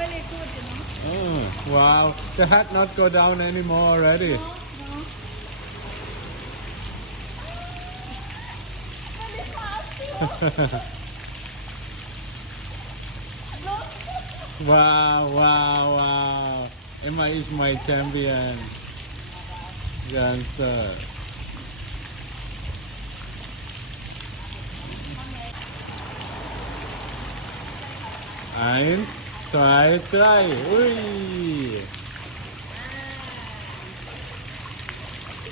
very good, you know. Oh, wow. The hat not go down anymore already. No, no. Very fast, you know. Look. Wow, wow, wow. Emma is my champion. Dancer. Eins, zwei, drei. Ui.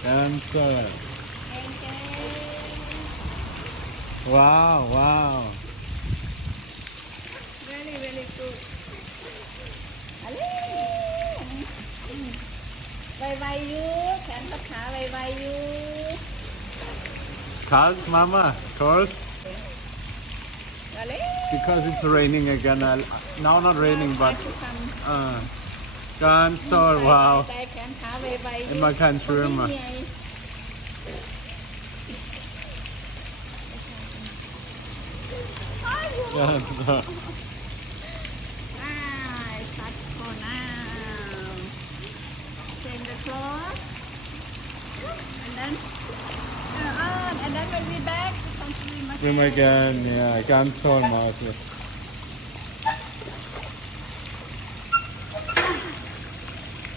Dancer. Wow, wow. Very, very good. ไวๆอยู่แขนกับขาไวๆอยู่ Cold, Mama? Cold? อะไร Because it's raining again. Now not raining, but Dancer. Wow. ใจแขนขาไวๆอยู่ Emma kann schwimmen. อ่า Dancer. ซัดคอน้าchange the clothes and then and then when we back we can swim Swim again. Yeah, ganz toll, Marcel.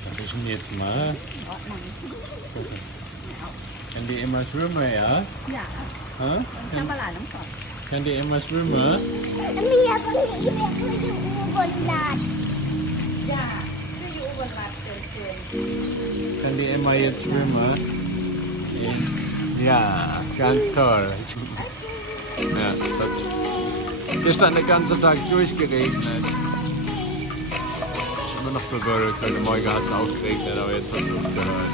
Was ist denn jetzt mal? Kann die Emma schwimmen, ja? อย่า Hä? ทำปลาน้ำก่อน Kann die Emma schwimmen? Mia con die ben goede oerlaat. อย่าคืออยู่บนหลักเกิน Kann die Emma jetzt schwimmen? Ja, ganz toll. Ja, es hat gestern den ganzen Tag durchgeregnet. Immer noch bewölkt, heute Morgen hat es auch geregnet, aber jetzt hat es aufgehört.